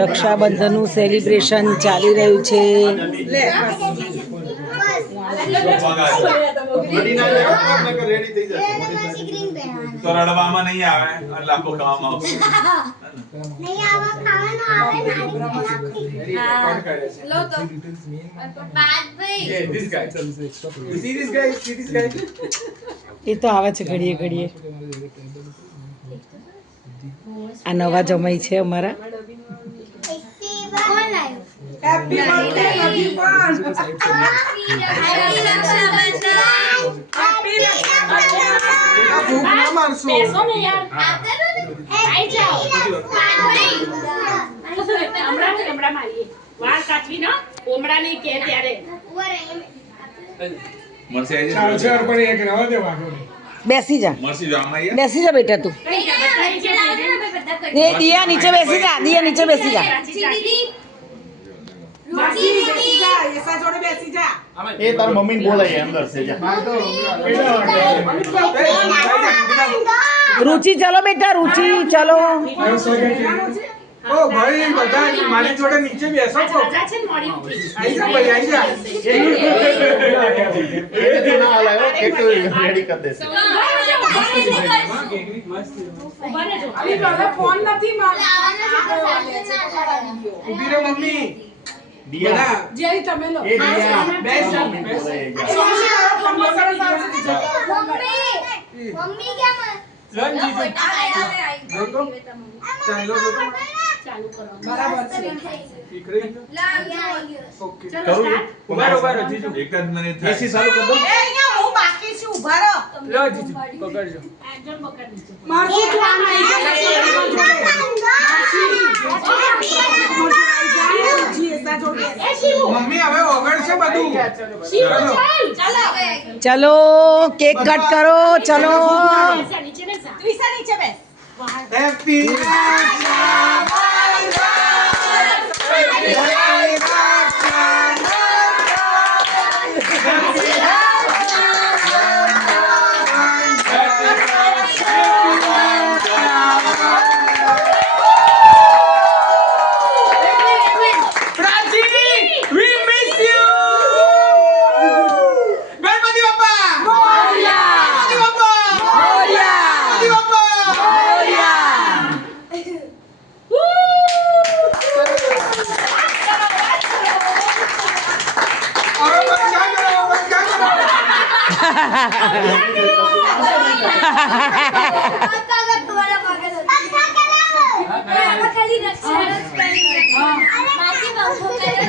રક્ષાબંધનનું celebration ચાલી રહ્યું છે. તો રડવામાં નહીં આવે એટલે આખો ખાવામાં આવશે. એ તો આવે છે ઘડીએ ઘડીએ. આ નવા જમાઈ છે અમારા. બેસી જા બેસી જા બેટા તું. દિયા નીચે બેસી જા. દિયા નીચે બેસી જા. એ તાર મમ્મી ને બોલાય અંદર છે જા. रुचि चलो बेटा रुचि चलो. ओ भाई બધા મારી જોડે નીચે બેસો છો. આઈ જા ભાઈ આઈ જા. એ ના આલાયો કેટલું રેડી કરી દેશે. અલી પેલા ફોન નથી માર. ઉભી રે મમ્મી. દિયા જેરી તમે લો. એ દિયા બેસ મમ્મી બોલાય જા. મમ્મી કેમ ચાલો બરાબર છે. ઓકે ઉભારો જીજુ. એક જ મિનિટ એસી ચાલુ કરી દો. એ અહીંયા હું બાકી છું. ઉભા રહો. લો જીજુ પકડજો. મારસી તું આમ આવી મમ્મી હવે ઓગળ છે બધું. चलो केक कट करो. चलो હેપી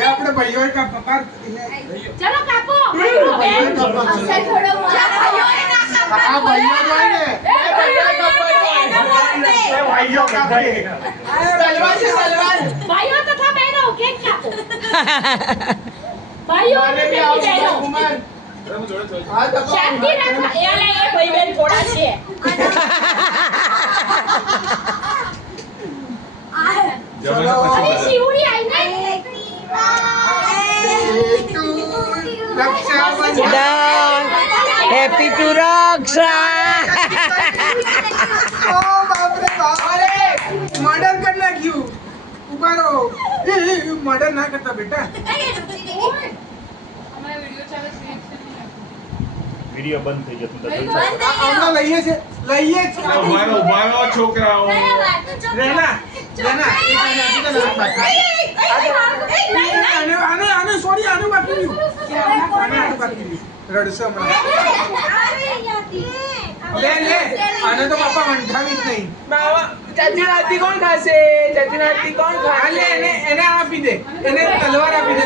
આપણે ભાઈઓ કા પપ્પા चलो कापो આ ભાઈઓ જોઈ ને ભાઈઓ કાપે સલવાર છે સલવાર भाइयों तथा बहनों केक कापो भाइयों और बहनों કુમાર આ તો शांति रखो ये ले ये भाई बहन थोड़ा છે अरे शिवड़ी आई नहीं हैप्पी टू रक्षा. ओ बाप रे बाप अरे मर्डर कर नाખ્યું ઉભારો મર્ડર ના કરતા બેટા વિડિયો બંધ થઈ જતો તો આમના લઈએ છે ઉભારો છોકરાઓ. રેના રેના આને આને સોરી આને બાકી રહ્યું આને બાકી રહ્યું રડશે હમણાં લે લે આને તો પાપા વંઠાવી જ નહીં ચાચી નાતી કોણ ખાશે? ચાચી નાતી કોણ ખાશે? એને આપી દે એને તલવાર આપી દે.